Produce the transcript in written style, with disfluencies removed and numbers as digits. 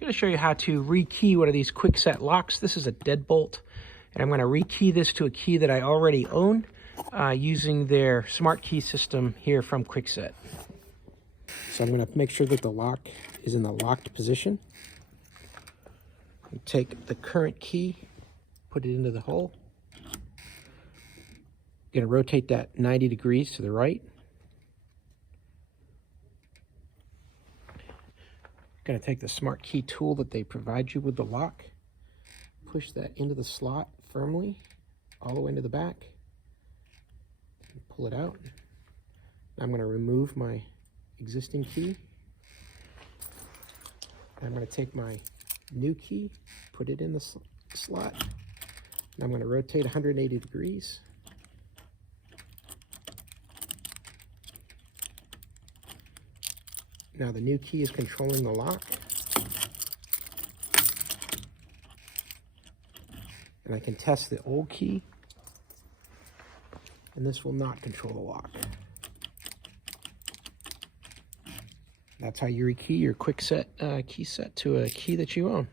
going to show you how to rekey one of these Kwikset locks. This is a Deadbolt, and I'm going to rekey this to a key that I already own using their SmartKey system here from Kwikset. So I'm going to make sure that the lock is in the locked position. Take the current key, put it into the hole. Going to rotate that 90 degrees to the right. Going to take the SmartKey tool that they provide you with the lock, push that into the slot firmly, all the way into the back, and pull it out. I'm going to remove my existing key. I'm going to take my new key, put it in the slot, and I'm going to rotate 180 degrees. Now the new key is controlling the lock. And I can test the old key, and this will not control the lock. That's how you rekey your Kwikset key set to a key that you own.